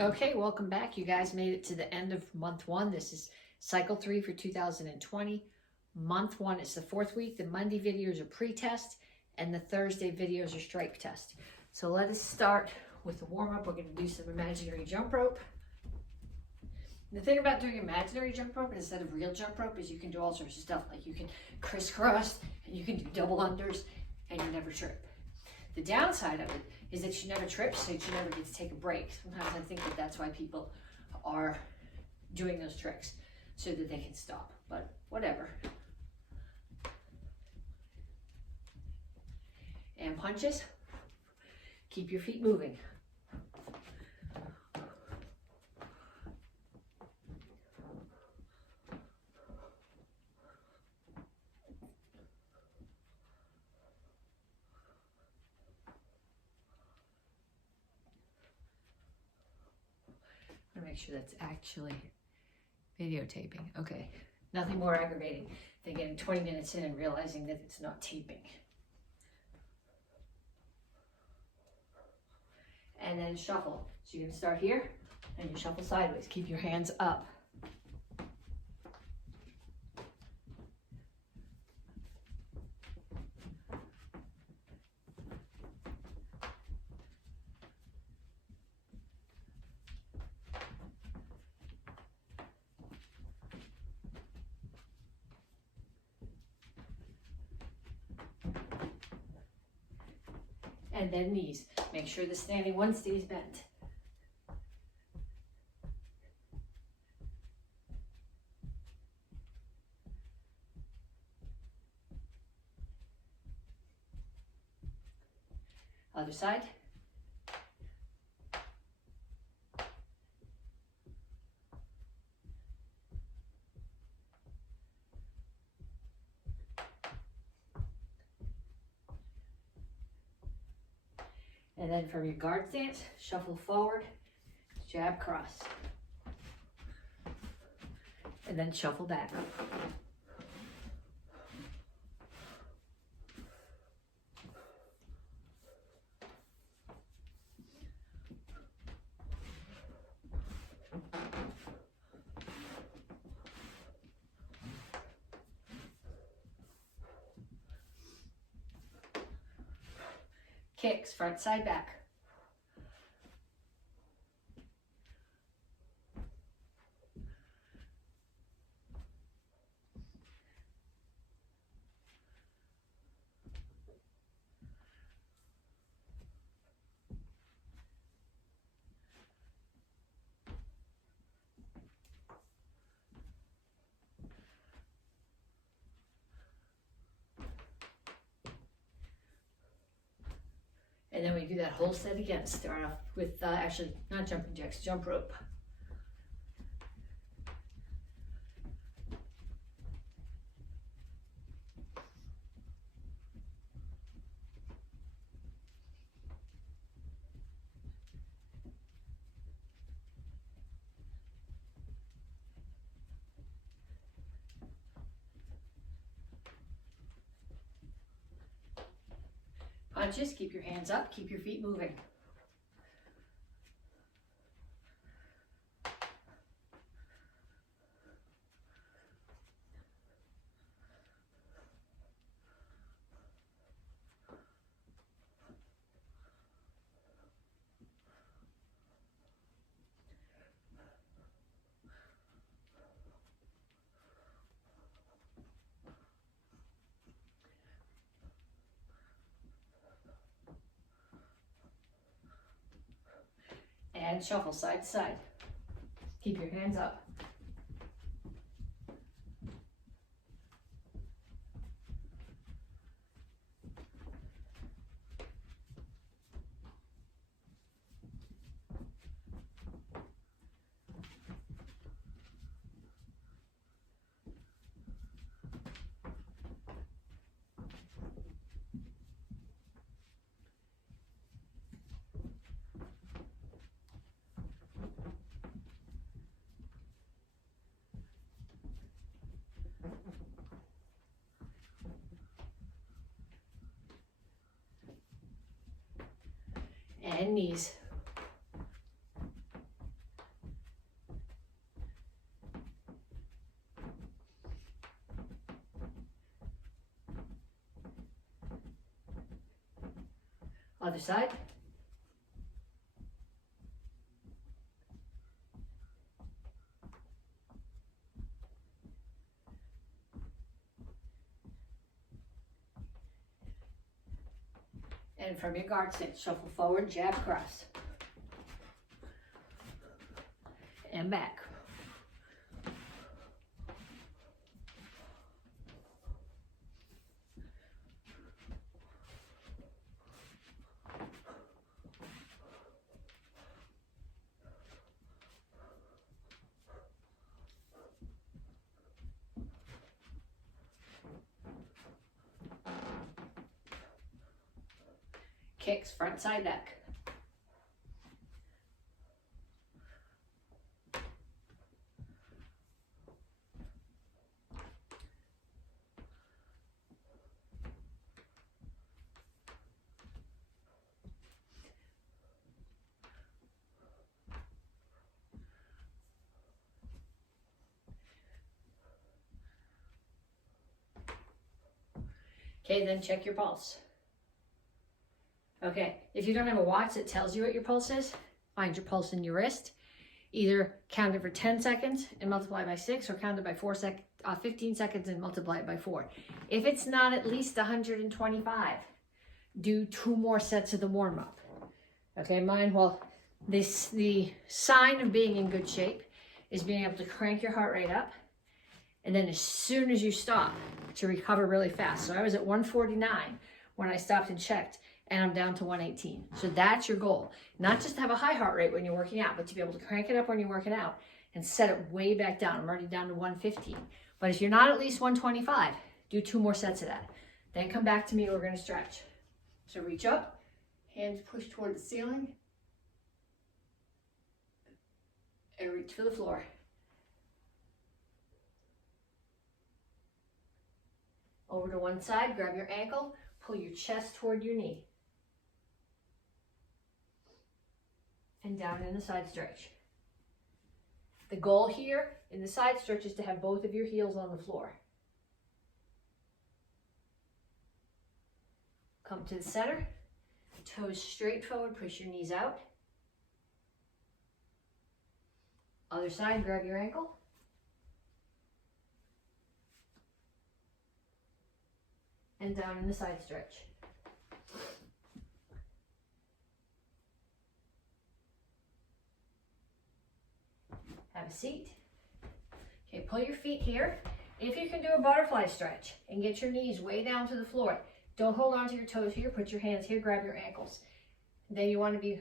Okay, welcome back. You guys made it to the end of month one. This is cycle 3 for 2020. Month one is the 4th week. The Monday videos are pre-test and the Thursday videos are strike test. So let us start with the warm-up. We're going to do some imaginary jump rope. The thing about doing imaginary jump rope instead of real jump rope is you can do all sorts of stuff. Like you can crisscross and you can do double unders and you never trip. The downside of it is that you never trip, so you never get to take a break. Sometimes I think that that's why people are doing those tricks, so that they can stop, but whatever. And punches, keep your feet moving. Make sure that's actually videotaping. Okay, nothing more aggravating than getting 20 minutes in and realizing that it's not taping. And then shuffle. So you're gonna start here and you shuffle sideways. Keep your hands up. And then knees. Make sure the standing one stays bent. Other side. And then from your guard stance, shuffle forward, jab, cross. And then shuffle back. Kicks, front, side, back. And then we do that whole set again. Start off with, actually, not jumping jacks, jump rope. Punches, keep your hands up, keep your feet moving. And shuffle side to side. Keep your hands up. And knees. Other side. And from your guard stance, shuffle forward, jab, cross. And back. Kicks, front side neck. Okay, then check your pulse. Okay, if you don't have a watch that tells you what your pulse is, find your pulse in your wrist. Either count it for 10 seconds and multiply by 6, or count it by 15 seconds and multiply it by 4. If it's not at least 125, do 2 more sets of the warm-up. Okay, the sign of being in good shape is being able to crank your heart rate up, and then as soon as you stop, to recover really fast. So I was at 149 when I stopped and checked, and I'm down to 118. So that's your goal. Not just to have a high heart rate when you're working out, but to be able to crank it up when you're working out and set it way back down. I'm already down to 115. But if you're not at least 125, do 2 more sets of that. Then come back to me, we're gonna stretch. So reach up, hands push toward the ceiling, and reach for the floor. Over to one side, grab your ankle, pull your chest toward your knee. And down in the side stretch. The goal here in the side stretch is to have both of your heels on the floor. Come to the center, toes straight forward, push your knees out. Other side, grab your ankle. And down in the side stretch. Have a seat. Okay, pull your feet here. If you can do a butterfly stretch and get your knees way down to the floor, don't hold on to your toes here, put your hands here, grab your ankles. Then you want to be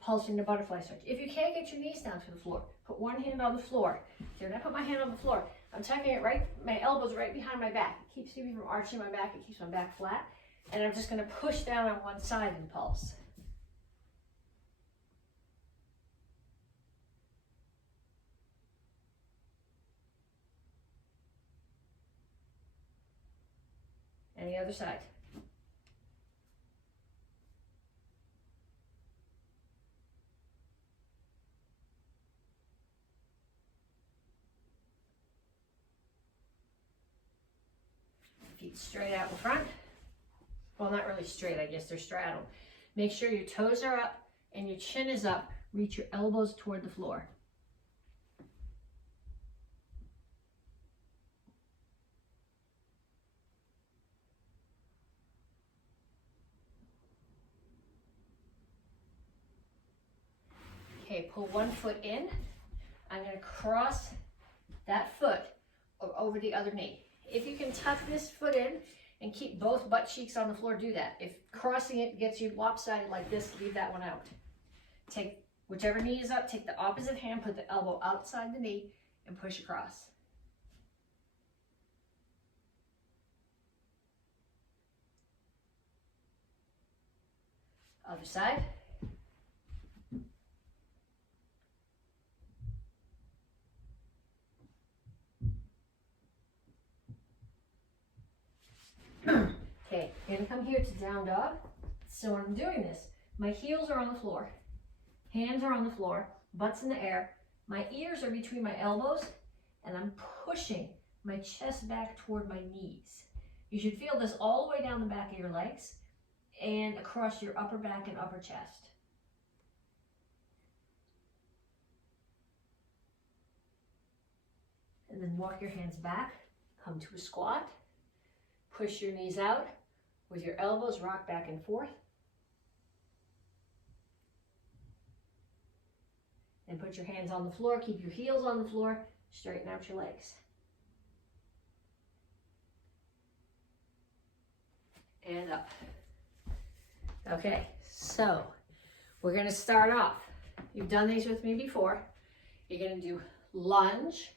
pulsing the butterfly stretch. If you can't get your knees down to the floor, put one hand on the floor. So when I put my hand on the floor, I'm tucking it right, my elbows right behind my back. It keeps me from arching my back, it keeps my back flat. And I'm just going to push down on one side and pulse. And the other side. Feet straight out in front. Well, not really straight, I guess they're straddled. Make sure your toes are up and your chin is up. Reach your elbows toward the floor. Okay, pull one foot in. I'm going to cross that foot over the other knee. If you can tuck this foot in and keep both butt cheeks on the floor, do that. If crossing it gets you lopsided like this, leave that one out. Take whichever knee is up, take the opposite hand, put the elbow outside the knee, and push across. Other side. Okay, I'm gonna come here to down dog. So when I'm doing this, my heels are on the floor, hands are on the floor, butt's in the air, my ears are between my elbows, and I'm pushing my chest back toward my knees. You should feel this all the way down the back of your legs, and across your upper back and upper chest. And then walk your hands back, come to a squat, push your knees out with your elbows, rock back and forth. And put your hands on the floor, keep your heels on the floor, straighten out your legs. And up. Okay, so we're gonna start off. You've done these with me before. You're gonna do lunge,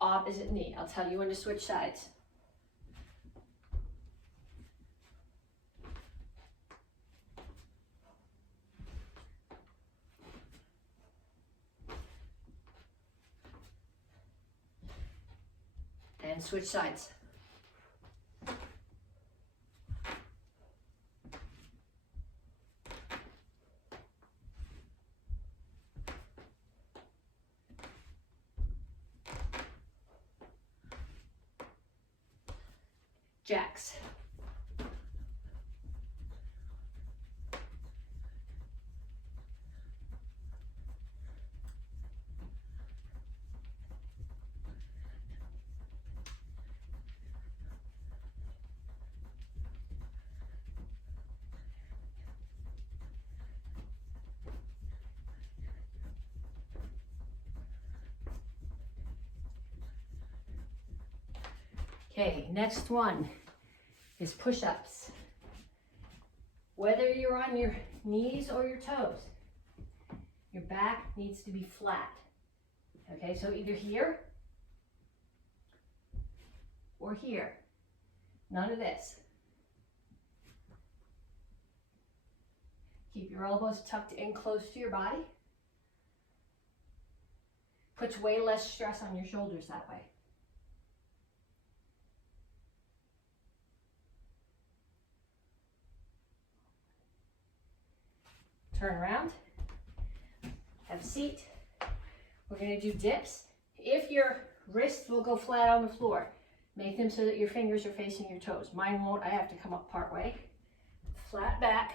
opposite knee. I'll tell you when to switch sides. And switch sides. Jacks. Okay, next one is push-ups. Whether you're on your knees or your toes, your back needs to be flat. Okay, so either here or here. None of this. Keep your elbows tucked in close to your body. Puts way less stress on your shoulders that way. Turn around, have a seat. We're gonna do dips. If your wrists will go flat on the floor, make them so that your fingers are facing your toes. Mine won't, I have to come up part way. Flat back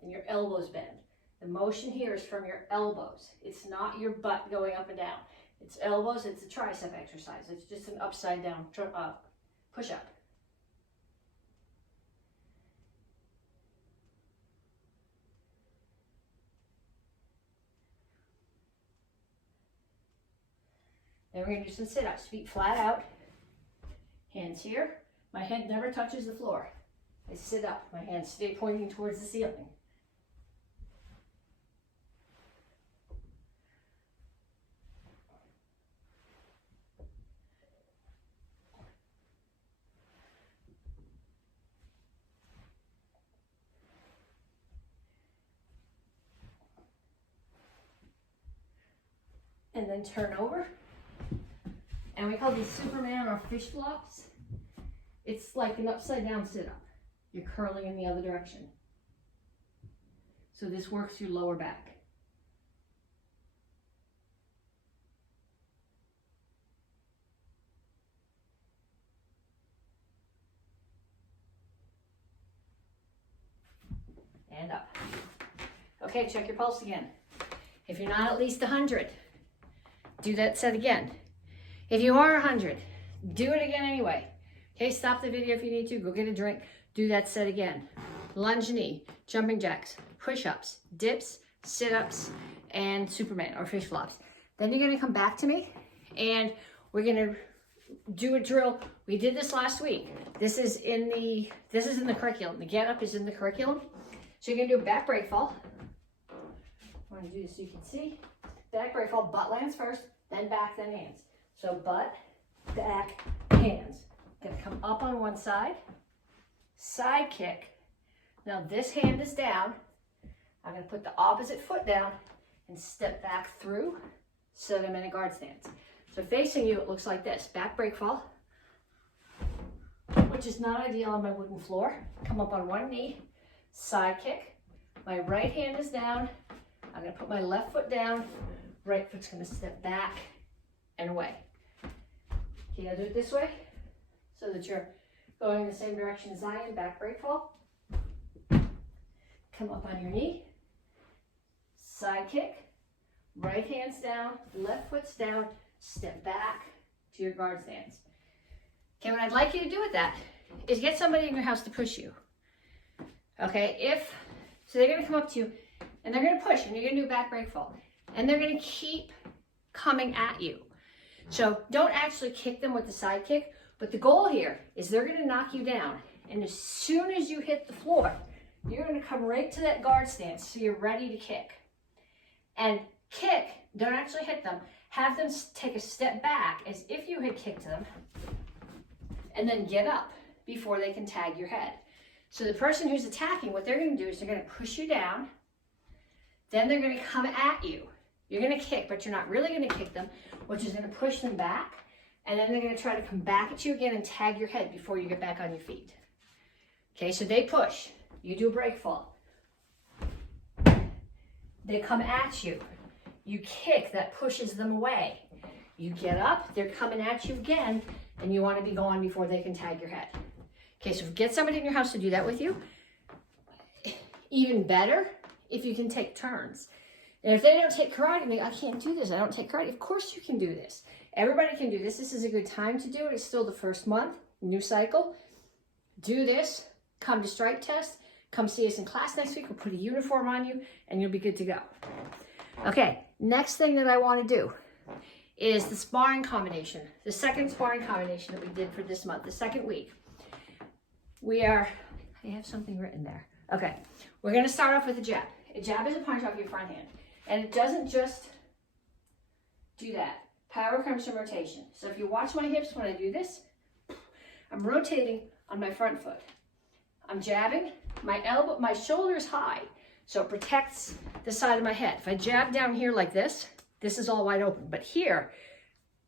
and your elbows bend. The motion here is from your elbows. It's not your butt going up and down. It's elbows, it's a tricep exercise. It's just an upside down push-up. Then we're going to do some sit-ups. Feet flat out, hands here. My head never touches the floor. I sit up, my hands stay pointing towards the ceiling. And then turn over. And we call these Superman or fish flops. It's like an upside down sit-up. You're curling in the other direction. So this works your lower back. And up. Okay, check your pulse again. If you're not at least 100, do that set again. If you are 100, do it again anyway. Okay, stop the video if you need to. Go get a drink. Do that set again. Lunge knee, jumping jacks, push-ups, dips, sit-ups, and Superman or fish flops. Then you're going to come back to me, and we're going to do a drill. We did this last week. This is in the curriculum. The get up is in the curriculum. So you're going to do a back break fall. I'm going to do this so you can see. Back break fall, butt lands first, then back, then hands. So butt, back, hands. Gonna come up on one side, side kick. Now this hand is down. I'm gonna put the opposite foot down and step back through so that I'm in a guard stance. So facing you, it looks like this. Back break fall, which is not ideal on my wooden floor. Come up on one knee, side kick. My right hand is down. I'm gonna put my left foot down. Right foot's gonna step back and away. Okay, I'll do it this way so that you're going in the same direction as I am. Back break fall. come up on your knee, side kick, right hand's down, left foot's down, step back to your guard stance. Okay, what I'd like you to do with that is get somebody in your house to push you. Okay, so they're gonna come up to you and they're gonna push and you're gonna do a back break fall. And they're gonna keep coming at you. So don't actually kick them with the side kick, but the goal here is they're gonna knock you down. And as soon as you hit the floor, you're gonna come right to that guard stance so you're ready to kick. And kick, don't actually hit them, have them take a step back as if you had kicked them, and then get up before they can tag your head. So the person who's attacking, what they're gonna do is they're gonna push you down, then they're gonna come at you. You're gonna kick, but you're not really gonna kick them, which is gonna push them back, and then they're gonna try to come back at you again and tag your head before you get back on your feet. Okay, so they push, you do a break fall. They come at you, you kick, that pushes them away. You get up, they're coming at you again, and you wanna be gone before they can tag your head. Okay, so get somebody in your house to do that with you. Even better, if you can take turns. And if they don't take karate, I can't do this, I don't take karate. Of course you can do this. Everybody can do this. This is a good time to do it. It's still the first month, new cycle. Do this, come to strike test, come see us in class next week. We'll put a uniform on you and you'll be good to go. Okay, next thing that I want to do is the sparring combination, the second sparring combination that we did for this month, the second week. I have something written there. Okay, we're gonna start off with a jab. A jab is a punch off your front hand. And it doesn't just do that. Power comes from rotation. So if you watch my hips when I do this, I'm rotating on my front foot. I'm jabbing, my shoulder is high, so it protects the side of my head. If I jab down here like this is all wide open. But here,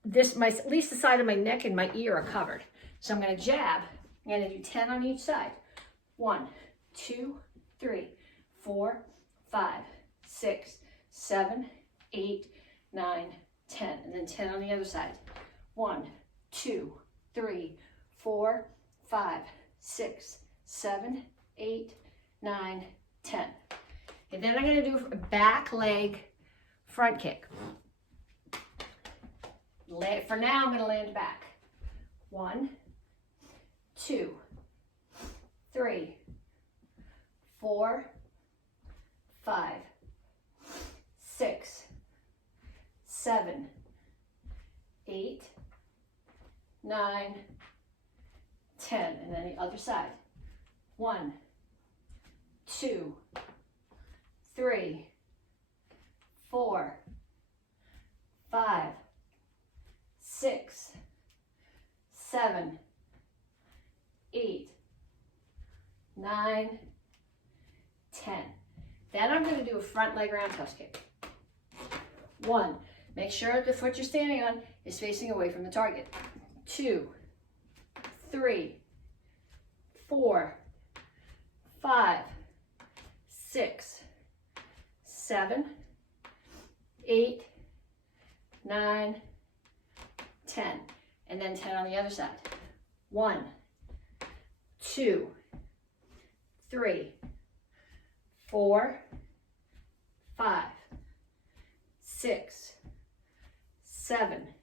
at least the side of my neck and my ear are covered. So I'm gonna jab, I'm gonna do 10 on each side. 1, 2, 3, 4, 5, 6, 7, 8, 9, 10, and then 10 on the other side. 1, 2, 3, 4, 5, 6, 7, 8, 9, 10. And then I'm going to do a back leg front kick. For now, I'm going to land back. 1, 2, 3, 4, 5, 6, 7, 8, 9, 10, and then the other side. 1, 2, 3, 4, 5, 6, 7, 8, 9, 10. Then I'm going to do a front leg roundhouse kick. 1, make sure the foot you're standing on is facing away from the target. 2, 3, 4, 5, 6, 7, 8, 9, 10. And then 10 on the other side. 1, 2, 3, 4, 5, 6, 7,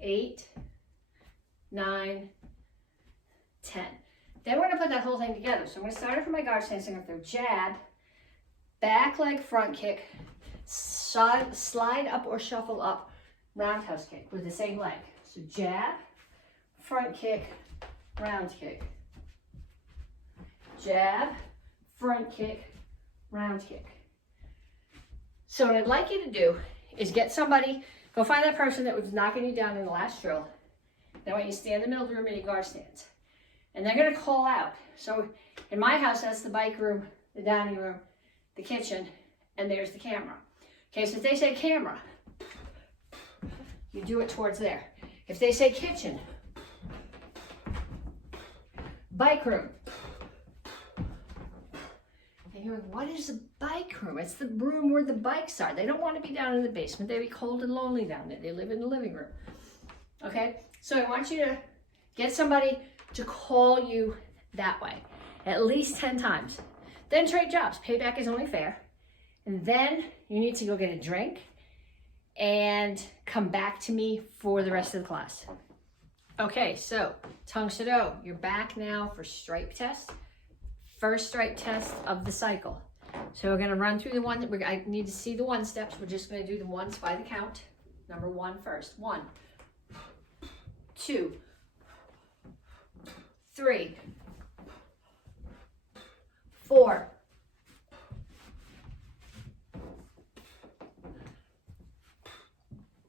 8, 9, 10. Then we're going to put that whole thing together. So I'm going to start it from my guard stance. I'm going to throw jab, back leg front kick, slide up or shuffle up, roundhouse kick with the same leg. So jab, front kick, round kick. Jab, front kick, round kick. So what I'd like you to do is get somebody, go find that person that was knocking you down in the last drill. Then I want you to stand in the middle of the room in your guard stance. And they're going to call out. So in my house, that's the bike room, the dining room, the kitchen, and there's the camera. Okay, so if they say camera, you do it towards there. If they say kitchen, bike room. And you're like, what is a bike room? It's the room where the bikes are. They don't want to be down in the basement. They'd be cold and lonely down there. They live in the living room. Okay, so I want you to get somebody to call you that way, at least 10 times. Then trade jobs. Payback is only fair. And then you need to go get a drink and come back to me for the rest of the class. Okay, so Tang Soo Do, you're back now for stripe test. First stripe test of the cycle. So we're gonna run through the one, I need to see the one steps. We're just gonna do the ones by the count. Number 1 first. 1, 2, 3, 4,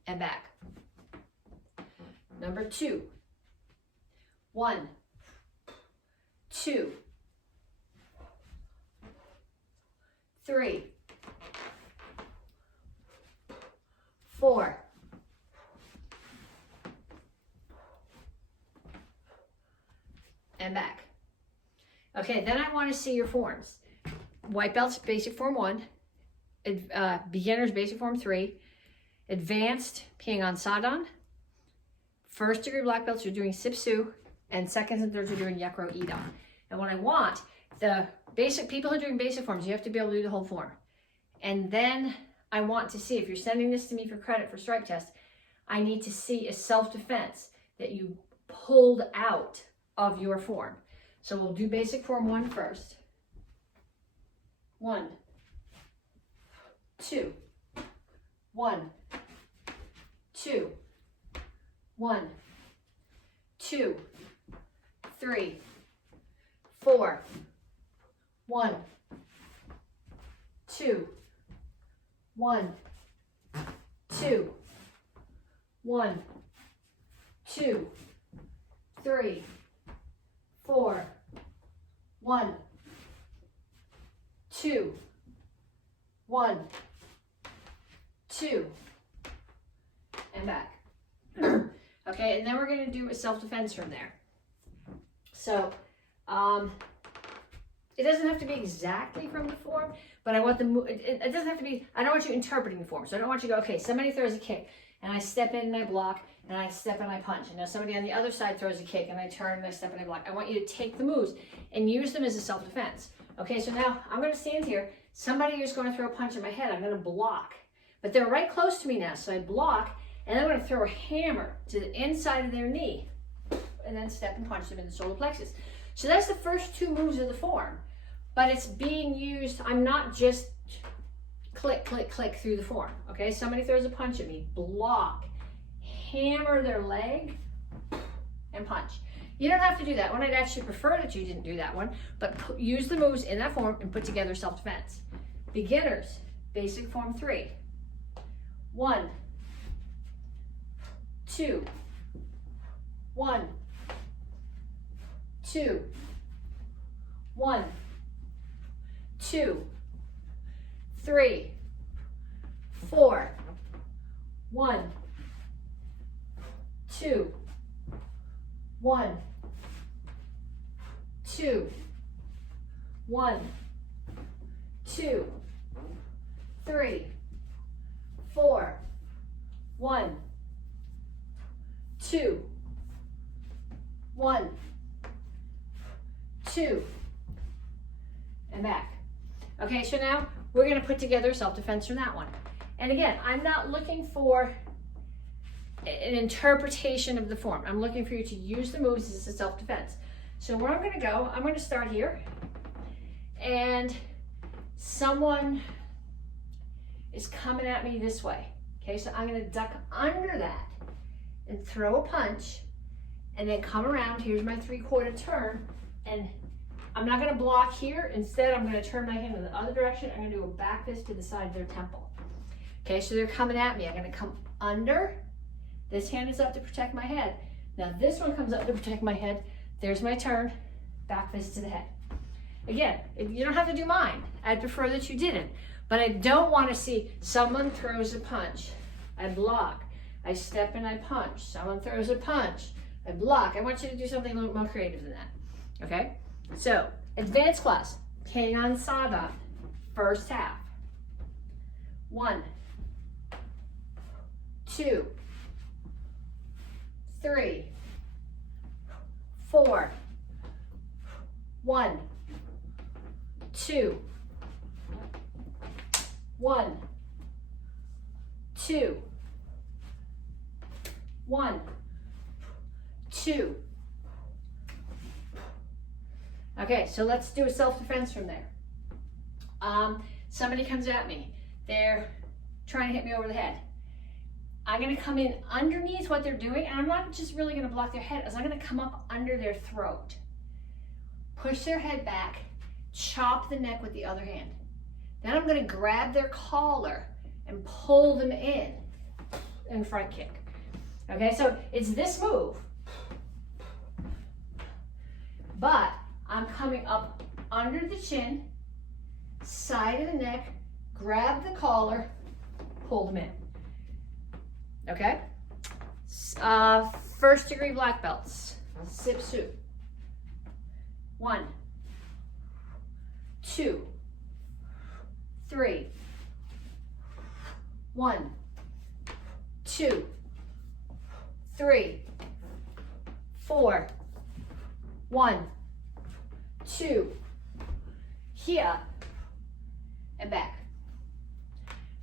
'and back. Number 2, 1, 2, 3, 4, and back. Okay, then I want to see your forms. White belts, basic form 1, beginners, basic form 3, advanced, Pyongan Sadan, first degree black belts, you're doing Sipsu, and seconds and thirds are doing Yekro Ida. And what I want, the basic people who are doing basic forms, you have to be able to do the whole form. And then I want to see, if you're sending this to me for credit for stripe test, I need to see a self-defense that you pulled out of your form. So we'll do basic form 1 first. 1, 2, 1, 2, 1, 2, 3, 4, 1, 2, 1, 2, 1, 2, 3, 4, 1, 2, 1, 2, and back. Okay, and then we're going to do a self-defense from there. So, it doesn't have to be exactly from the form, but I want it doesn't have to be, I don't want you interpreting the form. So I don't want you to go, okay, somebody throws a kick, and I step in and I block, and I step and I punch. And now somebody on the other side throws a kick, and I turn and I step and I block. I want you to take the moves and use them as a self-defense. Okay, so now I'm going to stand here. Somebody is going to throw a punch in my head. I'm going to block. But they're right close to me now, so I block, and I'm going to throw a hammer to the inside of their knee, and then step and punch them in the solar plexus. So that's the first 2 moves of the form, but it's being used, I'm not just click, click, click through the form, okay? Somebody throws a punch at me, block, hammer their leg, and punch. You don't have to do that one. I'd actually prefer that you didn't do that one, but use the moves in that form and put together self-defense. Beginners, basic form 3. 1, 2, 1, 2, 1, 2, 3, 4, 1, 2, 1, 2, 1, 2, 3, 4, 1, 2, 1, 2, and back. Okay, so now we're going to put together self-defense from that one. And again, I'm not looking for an interpretation of the form. I'm looking for you to use the moves as a self-defense. So where I'm going to go, I'm going to start here, and someone is coming at me this way. Okay, so I'm going to duck under that and throw a punch, and then come around. Here's my 3/4 turn, and I'm not going to block here. Instead, I'm going to turn my hand in the other direction. I'm going to do a back fist to the side of their temple. Okay, so they're coming at me. I'm going to come under. This hand is up to protect my head. Now this one comes up to protect my head. There's my turn. Back fist to the head. Again, you don't have to do mine. I'd prefer that you didn't. But I don't want to see someone throws a punch. I block. I step and I punch. Someone throws a punch. I block. I want you to do something a little more creative than that. Okay? So, advanced class. Pyongan Sadan. First half. 1, 2, 3, 4, 1, 2, 1, 2, 1, 2. Okay, so let's do a self-defense from there. Somebody comes at me. They're trying to hit me over the head. I'm going to come in underneath what they're doing, and I'm not just really going to block their head, as I'm going to come up under their throat. Push their head back, chop the neck with the other hand. Then I'm going to grab their collar and pull them in and front kick. Okay, so it's this move, but I'm coming up under the chin, side of the neck, grab the collar, pull them in. Okay? First degree black belts, sip soup. 1, 2, 3, 1, 2, 3, 4, 1, 2, here, and back.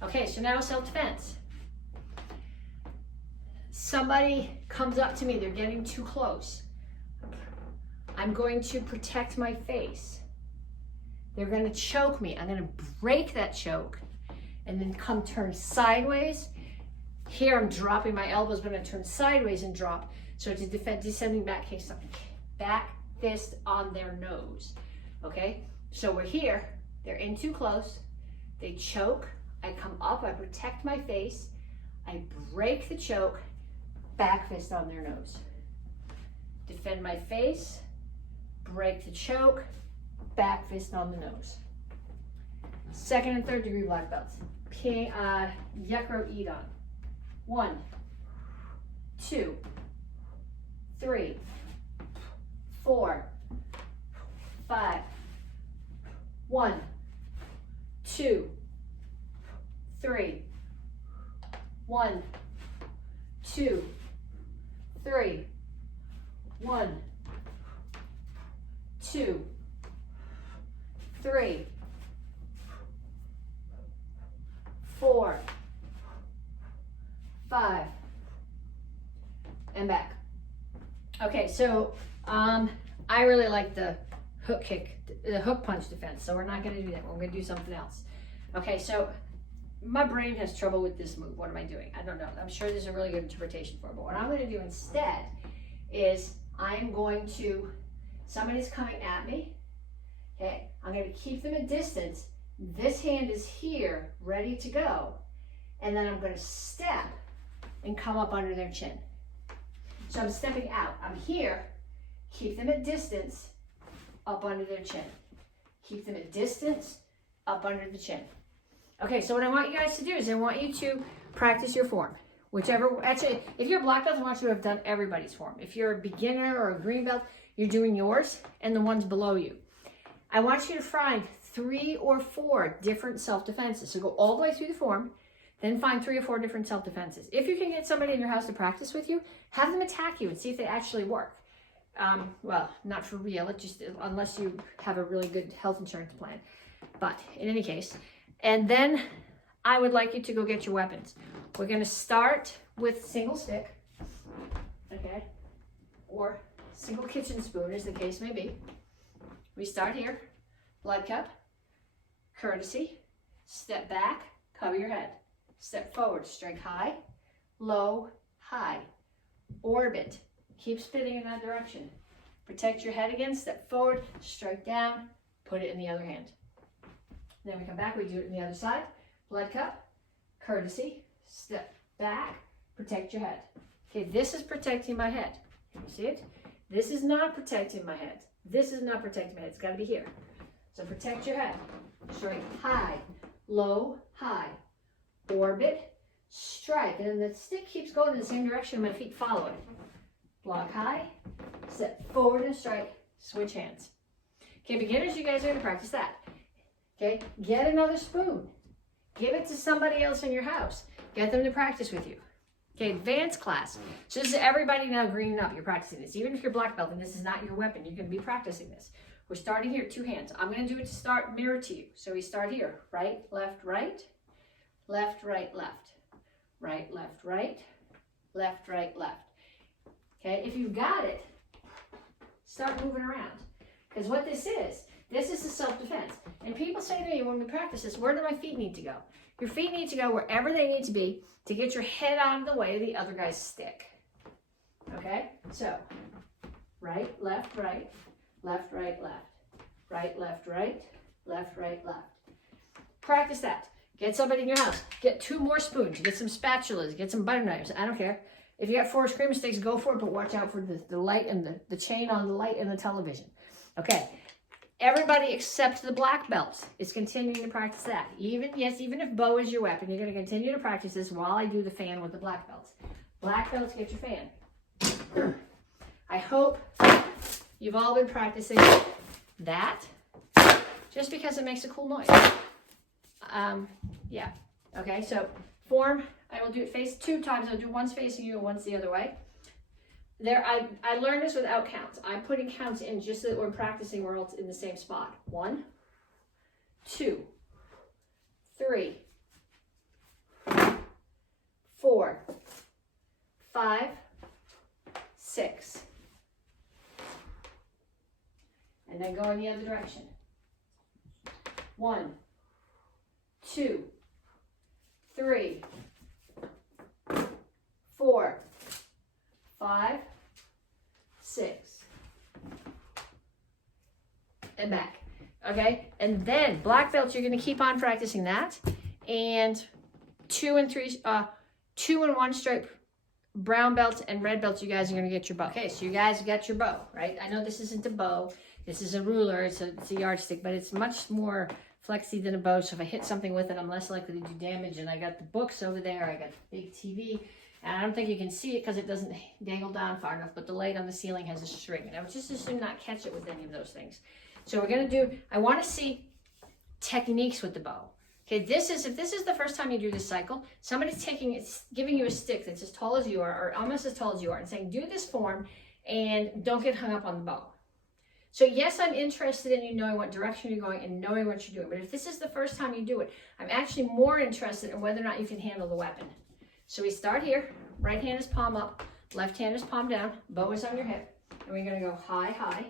Okay, so now self-defense. Somebody comes up to me, they're getting too close. I'm going to protect my face. They're going to choke me. I'm going to break that choke and then come turn sideways. Here I'm dropping my elbows, but I'm going to turn sideways and drop. So to defend, descending back fist on their nose. Okay, so we're here. They're in too close. They choke. I come up. I protect my face. I break the choke. Back fist on their nose. Defend my face. Break the choke. Back fist on the nose. Second and third degree black belts. Yekro Idon. 1, 2, 3, 4, 5. 1, 2, 3. 1, 2, 3. 1, 2, 3, 4, 5, and back. Okay, so I really like the hook kick, the hook punch defense, so we're not going to do that. We're going to do something else. Okay, so my brain has trouble with this move. What am I doing? I don't know. I'm sure there's a really good interpretation for it, but what I'm going to do instead is I'm going to, somebody's coming at me, okay, I'm going to keep them at distance. This hand is here, ready to go, and then I'm going to step and come up under their chin. So I'm stepping out. I'm here, keep them at distance, up under their chin. Keep them at distance, up under the chin. Okay, so what I want you guys to do is I want you to practice your form. Whichever, actually, if you're a black belt, I want you to have done everybody's form. If you're a beginner or a green belt, you're doing yours and the ones below you. I want you to find 3 or 4 different self-defenses. So go all the way through the form, then find 3 or 4 different self-defenses. If you can get somebody in your house to practice with you, have them attack you and see if they actually work. Well, not for real, it just, unless you have a really good health insurance plan. But in any case, and then I would like you to go get your weapons. We're going to start with single stick, okay, or single kitchen spoon as the case may be. We start here, blood cup, courtesy, step back, cover your head, step forward, strike high, low, high, orbit, keep spinning in that direction. Protect your head again, step forward, strike down, put it in the other hand. Then we come back, we do it on the other side. Blood cup, courtesy, step back, protect your head. Okay, this is protecting my head. Can you see it? This is not protecting my head. This is not protecting my head. It's got to be here. So protect your head. Strike high, low, high. Orbit, strike. And then the stick keeps going in the same direction. My feet follow it. Block high, step forward and strike. Switch hands. Okay, beginners, you guys are going to practice that. Okay, get another spoon. Give it to somebody else in your house. Get them to practice with you. Okay, advanced class. So this is everybody now greening up. You're practicing this. Even if you're black belt and this is not your weapon, you're going to be practicing this. We're starting here, 2 hands. I'm going to do it to start mirror to you. So we start here, right, left, right, left, right, left, right, left, right, left, right, left. Okay, if you've got it, start moving around. Because what this is a self-defense. And people say to me when we practice this, where do my feet need to go? Your feet need to go wherever they need to be to get your head out of the way of the other guy's stick. Okay, so right, left, right, left, right, left, right, left, right, left, right, left. Practice that. Get somebody in your house. Get 2 more spoons. Get some spatulas. Get some butter knives. I don't care. If you got 4 screamer sticks, go for it, but watch out for the light and the chain on the light and the television. Okay. Everybody except the black belts is continuing to practice that. Even if bow is your weapon, you're going to continue to practice this while I do the fan with the black belts. Black belts, get your fan. I hope you've all been practicing that just because it makes a cool noise. Yeah. Okay, so form, I will do it 2 times. I'll do one's facing you and one's the other way. I learned this without counts. I'm putting counts in just so that we're practicing we're all in the same spot. 1, 2, 3, 4, 5, 6. And then go in the other direction. 1, 2, 3, 4, 5, 6. And back. Okay? And then black belts, you're going to keep on practicing that. And 2 and 1 stripe brown belts and red belts, you guys are going to get your bow. Okay, so you guys got your bow, right? I know this isn't a bow. This is a ruler. It's a yardstick, but it's much more flexy than a bow. So if I hit something with it, I'm less likely to do damage. And I got the books over there. I got the big TV. And I don't think you can see it because it doesn't dangle down far enough, but the light on the ceiling has a string. And I would just assume not catch it with any of those things. So we're going to do, I want to see techniques with the bow. Okay, if this is the first time you do this cycle, somebody's giving you a stick that's as tall as you are, or almost as tall as you are, and saying, do this form and don't get hung up on the bow. So yes, I'm interested in you knowing what direction you're going and knowing what you're doing. But if this is the first time you do it, I'm actually more interested in whether or not you can handle the weapon. So we start here, right hand is palm up, left hand is palm down, bow is on your hip, and we're going to go high, high,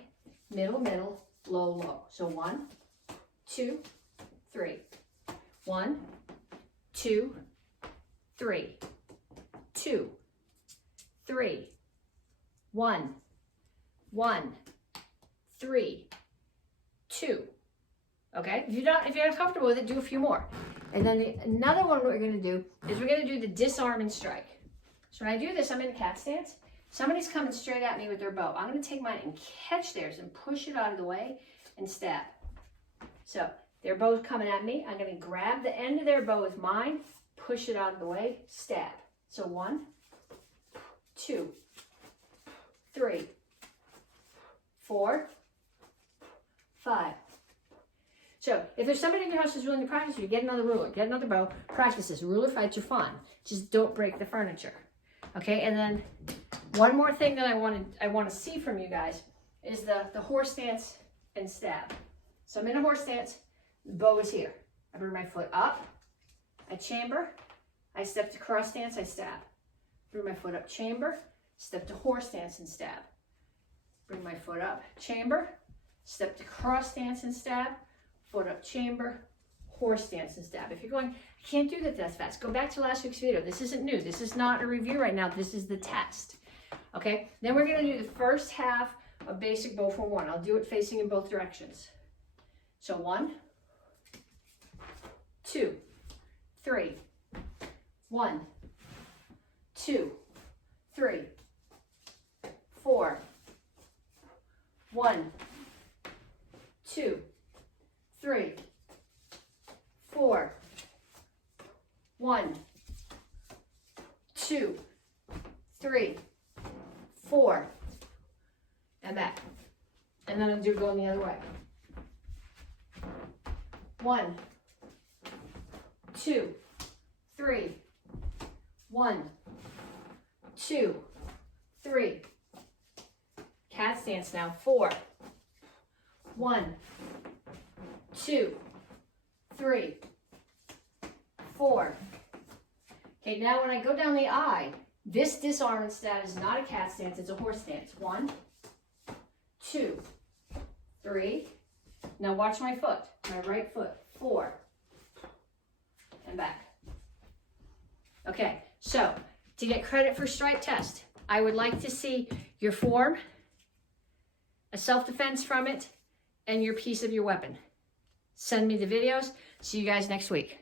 middle, middle, low, low. So 1, 2, 3. 1, 2, 3. 2, 3. 1, 1, 3, 2. Okay, if you're not comfortable with it, do a few more. And then another one we're going to do is we're going to do the disarm and strike. So when I do this, I'm in a cat stance. Somebody's coming straight at me with their bow. I'm going to take mine and catch theirs and push it out of the way and stab. So their bow's coming at me. I'm going to grab the end of their bow with mine, push it out of the way, stab. So 1, 2, 3, 4, 5. So if there's somebody in your house who's willing to practice you, get another ruler, get another bow, practice this. Ruler fights are fun. Just don't break the furniture. Okay, and then one more thing that I want to see from you guys is the horse stance and stab. So I'm in a horse stance, the bow is here. I bring my foot up, I chamber, I step to cross stance, I stab. Bring my foot up, chamber, step to horse stance and stab. Bring my foot up, chamber, step to cross stance and stab. Foot up, chamber, horse stance and stab. If you're going, I can't do that fast, go back to last week's video. This isn't new. This is not a review right now. This is the test. Okay, then we're going to do the first half of basic bow for 1. I'll do it facing in both directions. So 1, 2, 3, 1, 2, 3, 4, 1, 2, 3, 4, 1, 2, 3, 4, and back. And then I'll do going the other way. 1, 2, 3, 1, 2, 3. Cat stance now. 4, 1, 2, 3, 4. Okay, now when I go down the eye, this disarm stance is not a cat stance, it's a horse stance. 1, 2, 3. Now watch my foot, my right foot. 4. And back. Okay, so to get credit for strike test, I would like to see your form, a self-defense from it, and your piece of your weapon. Send me the videos. See you guys next week.